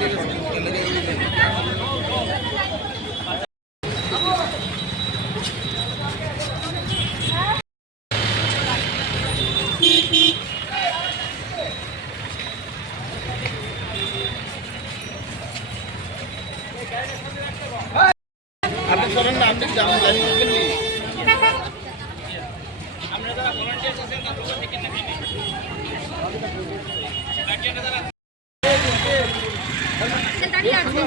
আপনি চলেন না, আপনি জানেন জানি করবেন নি আমরা যারা ভলান্টিয়ার আছেন তাদের থেকে নেবেন দাঁড়িয়ে আছে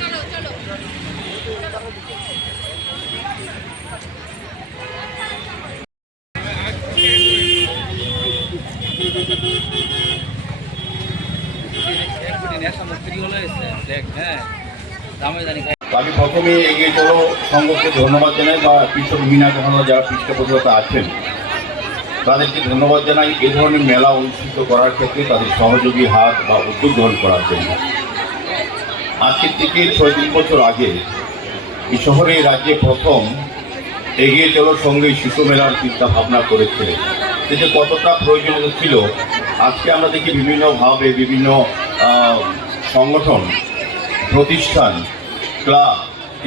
চলো চলো আমি প্রথমে এগিয়ে চলো সংঘকে ধন্যবাদ জানাই বা কৃষক মিনা যখন যারা পৃষ্ঠপোষকতা আছেন তাদেরকে ধন্যবাদ জানাই এই ধরনের মেলা অনুষ্ঠিত করার ক্ষেত্রে তাদের সহযোগী হাত বা উদ্যোগ গ্রহণ করার জন্য। আজকের থেকে 6 বছর আগে এই শহরে রাজ্যে প্রথম এগিয়ে চলো সঙ্গে শিশু মেলার চিন্তা ভাবনা করেছে, যেটা কতটা প্রয়োজনীয় ছিল আজকে আমরা দেখি বিভিন্নভাবে বিভিন্ন সংগঠন প্রতিষ্ঠান ক্লাব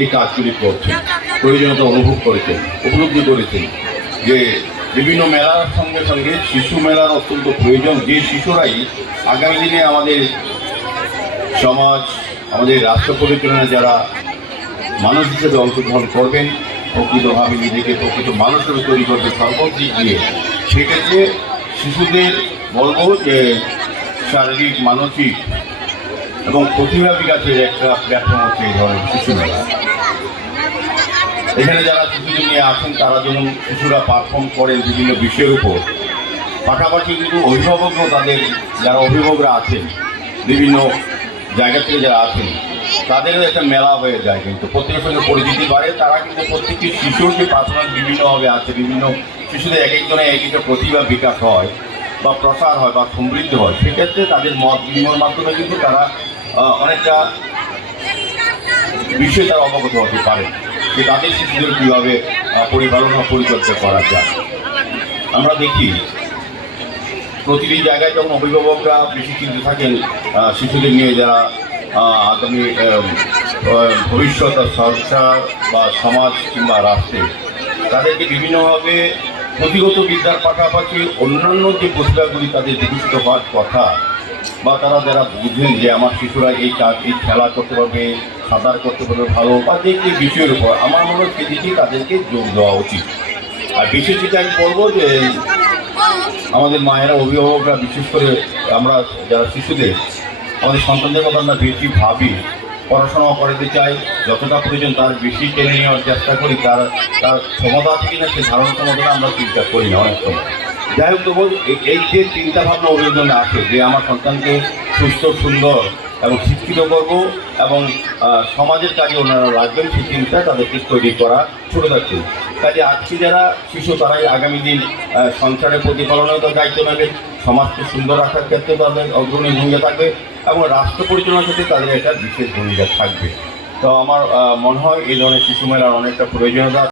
এই কাজগুলি করছে, প্রয়োজনীয়তা উপলব্ধি করেছেন যে বিভিন্ন মেলার সঙ্গে সঙ্গে শিশু মেলার অত্যন্ত প্রয়োজন, যে শিশুরাই আগামী দিনে আমাদের সমাজ আমাদের রাষ্ট্র পরিচালনায় যারা মানুষ হিসেবে অংশগ্রহণ করবেন, প্রকৃতভাবে নিজেকে প্রকৃত মানুষের তৈরি করবে সর্বদিক দিয়ে। সেক্ষেত্রে শিশুদের বলবো যে শারীরিক মানসিক এবং প্রতিভা বিকাশের একটা প্ল্যাটফর্ম হচ্ছে এই ধরনের শিশু মেলা। এখানে যারা শিশুদের নিয়ে আসেন তারা যেমন শিশুরা পারফর্ম করেন বিভিন্ন বিষয়ের উপর, পাশাপাশি কিন্তু অভিভাবকরাও তাদের যারা অভিভাবকরা আছেন বিভিন্ন জায়গা থেকে যারা আছেন তাদেরও একটা মেলা হয়ে যায়, কিন্তু প্রত্যেকের সঙ্গে পরিচিতি বাড়ে। তারা কিন্তু প্রত্যেকটি শিশুর যে পার্সোনাল বিভিন্নভাবে আছে, বিভিন্ন শিশুদের এক একজনের এক একটা প্রতিভা বিকাশ হয় বা প্রসার হয় বা সমৃদ্ধ হয়, সেক্ষেত্রে তাদের মত বিনিময়ের মাধ্যমে কিন্তু তারা অনেকটা বিষয়ে তারা অবগত হতে পারে যে তাদের শিশুদের কীভাবে পরিচালনা পরিচর্যা করা যায়। আমরা দেখি প্রতিটি জায়গায় যখন অভিভাবকরা বেশি চিন্তিত থাকেন শিশুদের নিয়ে, যারা আগামী ভবিষ্যৎ সংসার বা সমাজ কিংবা রাষ্ট্রে তাদেরকে বিভিন্নভাবে পুঁথিগত বিদ্যার পাশাপাশি অন্যান্য যে প্রতিভাগুলি তাদের বিকশিত হওয়ার কথা, বা তারা যারা বুঝেন যে আমার শিশুরা এই খেলা করতে পারবে, সাঁতার করতে পারবে ভালো, বা যে বিষয়ের উপর আমার মনে হয় সেদিকেই তাদেরকে যোগ দেওয়া উচিত। আর বিশেষ যেটা আমি বলবো যে আমাদের মায়েরা অভিভাবকরা বিশেষ করে আমরা যারা শিশুদের আমাদের সন্তানদের কথা আমরা বেশি ভাবি, পড়াশোনা করতে চাই, যতটা প্রয়োজন তার বেশি টেনে নেওয়ার চেষ্টা করি, তার ক্ষমতা আছে কিনা সে ধারণ ক্ষমতাটা আমরা চিন্তা করি না অনেক সময়। যাই হোক, তবু এই যে চিন্তাভাবনা অভিযোজনে আসে যে আমার সন্তানকে সুস্থ সুন্দর এবং শিক্ষিত করব এবং সমাজের কাজে ওনারা রাখবেন, সেই চিন্তা তাদেরকে তৈরি করা ছোটো থাকছে। কাজে আজকে যারা শিশু তারাই আগামী দিন সংসারের প্রতিপালনেও তার দায়িত্ব নেবেন, সমাজকে সুন্দর রাখার ক্ষেত্রে তাদের অগ্রণী ভূমিকা থাকবে এবং রাষ্ট্র পরিচালনার ক্ষেত্রে তাদের একটা বিশেষ ভূমিকা থাকবে। তো আমার মনে হয় এই ধরনের শিশু মেলার অনেকটা প্রয়োজনীয়তা।